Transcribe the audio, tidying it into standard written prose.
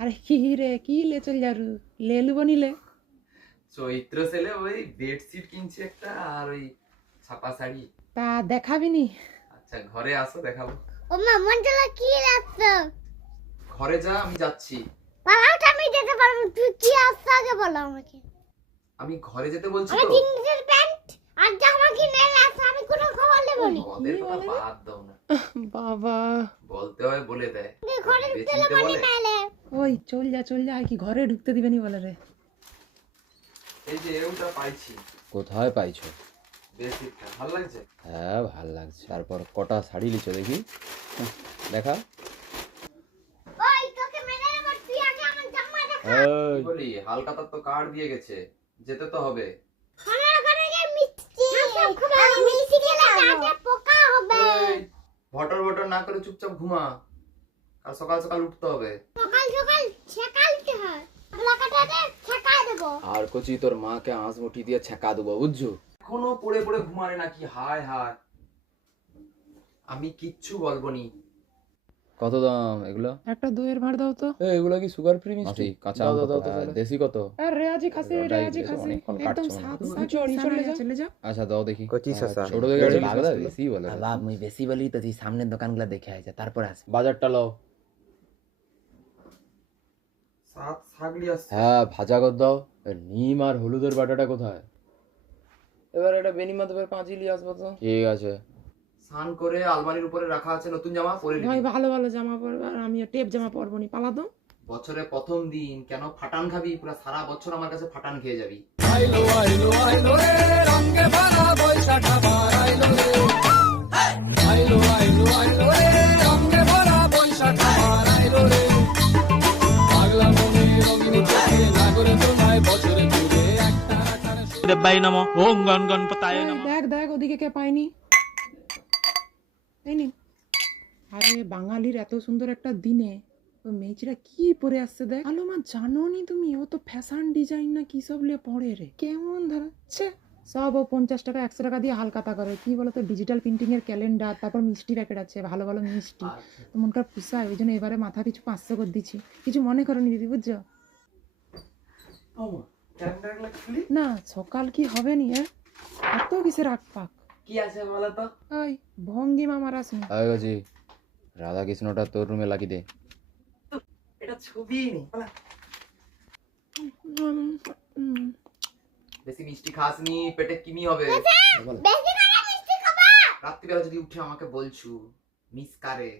আরে কি রে, কি লে চল যারু লে লুবো নিলে? চৈত্র সেলে ওই বেডশিট কিনছি একটা আর ওই ছাপা শাড়ি। তা দেখাবি নি? আচ্ছা ঘরে আসো দেখাবো। ওমা মনটা কি লাগছে? ঘরে যা, আমি যাচ্ছি। পালাটা আমি যেতে পারবো, তুই কি আসছে আগে বলো আমাকে। আমি ঘরে যেতে বলছি আমি তো। জিন্সের প্যান্ট আর জামা কিনে আসছে, আমি কোনো খবর নেব না। ওদের কথা বাদ দাও না, বাবা বলতে হয় বলে দেয়। ঘরে বেশি ঢুকতে দিতে পারি বলে। নালে। ওই চল যা আর কি ঘরে ঢুকতে দিবে নি বলে রে? এই যে ওটা পাইছি। কোথায় পাইছো? বেডশিটটা ভালো লাগছে। হ্যাঁ ভাল লাগছে। তারপর কটা শাড়ি লিছো দেখি, দেখা। ওই তোকে মেরে নেব, তুই আগে আমার জামা দেখা। কি বলি, হালকাতার তো কার্ড দিয়ে গেছে, যেতে তো হবে। খানার ওখানে গিয়ে মিষ্টি আমি মিষ্টি খেলে দাঁতে পোকা হবে। এই, ভটর ভটর না করে চুপচাপ ঘুমা, আর সকাল সকাল উঠতে হবে। সকাল সকাল ছেকালতে হয়, লাকাটাতে ছেকাই দেবো। আর কচি তোর মাকে আঁশ মুঠি দিয়ে ছেঁকা দেবো, বুঝছো? এখনো পড়ে পড়ে ঘুমারে নাকি? হায় হায়, আমি কিচ্ছু বলবো নি। কত দাম এগুলো? একটা দইয়ের ভাঁড় দাও তো। এগুলো কি সুগার ফ্রি মিষ্টি? কাঁচা আম কত? দেশি কত? আর রেয়াজি খাসি, ওটাই রেয়াজি বেশ, খাসি অনেকক্ষণ একদম কাটছো সাত মনে সাত চলে যা। আচ্ছা দাও দেখি। কচি শসা। ছোট দেখে কচি লাগদা শসা। বেশি বলে। বাবা মুই বেশি বলি তো তুই সামনের দোকানগুলো দেখে আইছে তারপর আস। বাজারটা লও। সাত ছাগলি আসছে। হ্যাঁ ভাজা কর দাও। নিম আর হলুদের বাটাটা কোথায়? এবার এটা বেনিমা দেবের 5 ইলি আসবো তো। ঠিক আছে। স্নান করে আলমারির উপরে রাখা আছে নতুন জামা, পরে ভাই নিবি। ভালো ভালো জামা পরবে, আর আমি টেপ জামা পরবো নি, পালা তো। বছরে প্রথম দিন কেন ফাটান খাবি? পুরো সারা বছর আমার কাছে ফাটান খেয়ে যাবি। দেব্যাই নমঃ ওম গণ গণপতায় এই নমঃ। দেখ দেখ ওদিকে কে পাইনি। এই নি। আরে বাঙালির এত সুন্দর একটা দিনে ওই মেয়েছিরা কি পরে আসছে দেখ। আলো মা, জানো নি তুমি ও তো ফ্যাশন ডিজাইন না কি সব লিয়ে পড়ে রে, কেমন ধরাচ্ছে সব। ও 50 টাকা 100 টাকা দিয়ে হালকাতা করে, কি বলতো ডিজিটাল প্রিন্টিং এর ক্যালেন্ডার, তারপর মিষ্টি প্যাকেট আছে, ভালো ভালো মিষ্টি। তো মনকার পুষায়, ওই জন্য এবারে মাথা পিছু 500 করে দিচ্ছি। কিছু মনে করনি দিদি, বুঝছো? না সকাল কি হবে নি এত কিসের রাগ পাক? কি আছে বলো তো? ওই ভঙ্গিমা মারাসনি। আয় গজি, রাধা কৃষ্ণটা তোর রুমে লাগিয়ে দে। এটা ছবি নেই। বেশি মিষ্টি খাসনি, পেটে কিমি হবে। বেশি করে মিষ্টি খাবা। রাত্রিবেলা যদি উঠে আমাকে বলছু মিস কারে।